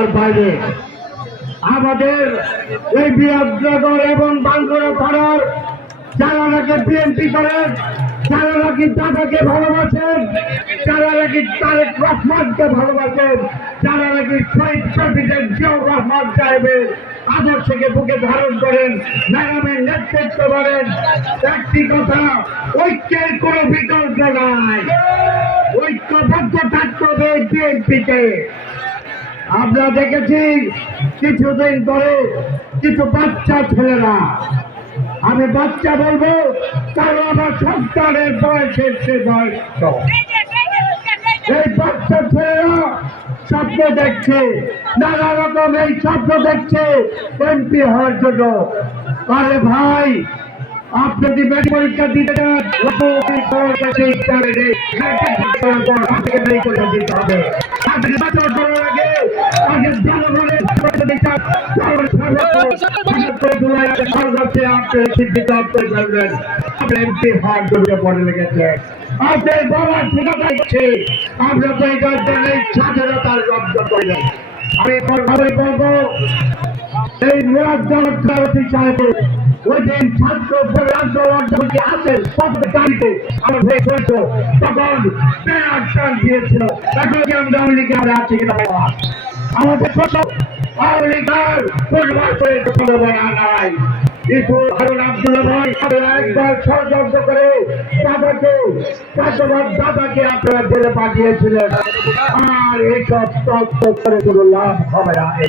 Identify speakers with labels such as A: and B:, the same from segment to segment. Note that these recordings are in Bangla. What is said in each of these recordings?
A: তার বাইরে। আমাদের এই বিরাটনগর এবং বাঙ্গুরা থানার যারা নাকি বিএনপি করেন, যারা নাকি দাদাকে ভালোবাসেন, যারা নাকি তারেক রহমানকে ভালোবাসেন, যারা নাকি শহীদ প্রেসিডেন্ট জিয়াউর রহমান সাহেবের আদর্শকে বুকে ধারণ করেন, ম্যাডামের নেতৃত্ব করেন, একটি কথা, ঐক্যের কোনো বিকল্প নাই। ঐক্যবদ্ধ থাকতে হবে বিএনপিকে। আমরা দেখেছি কিছুদিন ধরে কিছু বাচ্চা ছেলেরা আমি বাচ্চা বলব, কারণ আমার সন্তানের বয়সের সে বয়স। এই বাচ্চা ছেলেরা স্বপ্ন দেখছে, নানা রকম এই স্বপ্ন দেখছে, এমপি হওয়ার জন্য আরে ভাই আপনি যদি মেডিকেল পরীক্ষা দিতে চান। আপনার বাবার ঠিকানা ইচ্ছে আমরা তো এটার স্বাধীনতার রব্দ করলেন আমি বলব এই সারথী সাহেব ওই দিন ছাত্র যখন আসেন আমার ভয়ে চলতো তখন বেড়ার টান দিয়েছিল এখন কি আমরা আওয়ামী লীগে আমরা আছি কিনা? আমাদের ছোট আওয়ামী লীগের পরিবার করে কোনো নাই। ভাই আপনারা আর এইসব তত্ত্ব করে কোনো লাভ হবে না এই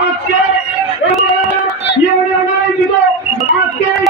A: আজকে আজকে